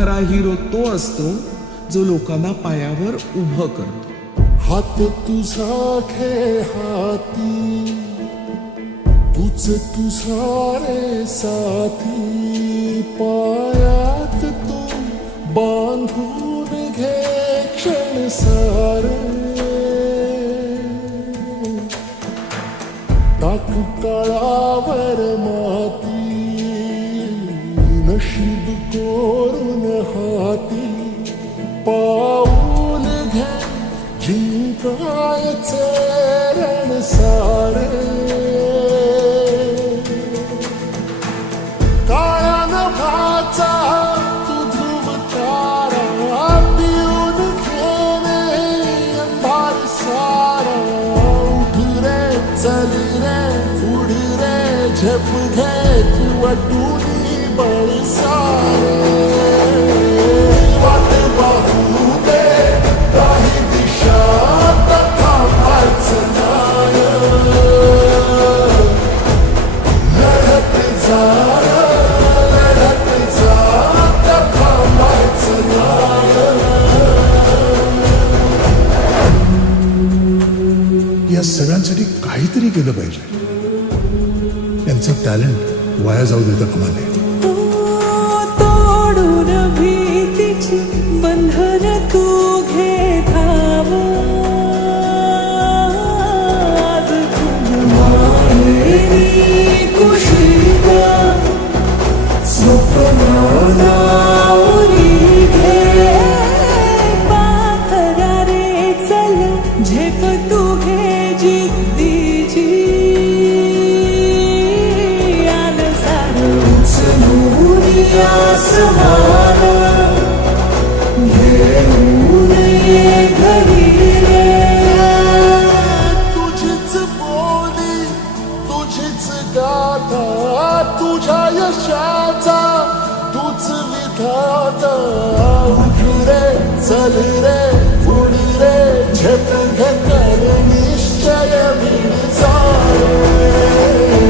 खरा हिरो तो असतो जो लोकांना पायावर उभं करतो. हात तुझा घे हाती, तूच तुझा रे साथी, पायात तू बांधून घे क्षण सारे. टाक काळावर माती, नशीब कोरून हाती, पाऊल घे जिंकायचे रण सारे. काळ्या नभाचा तू ध्रुव तारा, पिऊन घेणे अंधार सारा. उठ रे चल रे उड रे झेप घे तू अटूनी बळ सारे. वाट पाहू दे काही दिशा थांबायचं नाही, लढत जा लढत जा थांबायचं नाही. या सगळ्यांसाठी काहीतरी केलं पाहिजे. यांचं टॅलेंट वाया जाऊ देता कामा नये. तोडून भीतीची बंधन तू घे धाव, आज तुझ माहेरी कुशीला स्वप्नाला उरी घे. पाखरा रे चल झेप तू घे जिद्दीची, आसमान घेऊन ये घरी रे. तुझीच बोली तुझीच गाथा, तुझ्या यशाचा तूच विधाता. उठ रे चल रे उड रे झेप घे कर निश्चय भिड जा रे.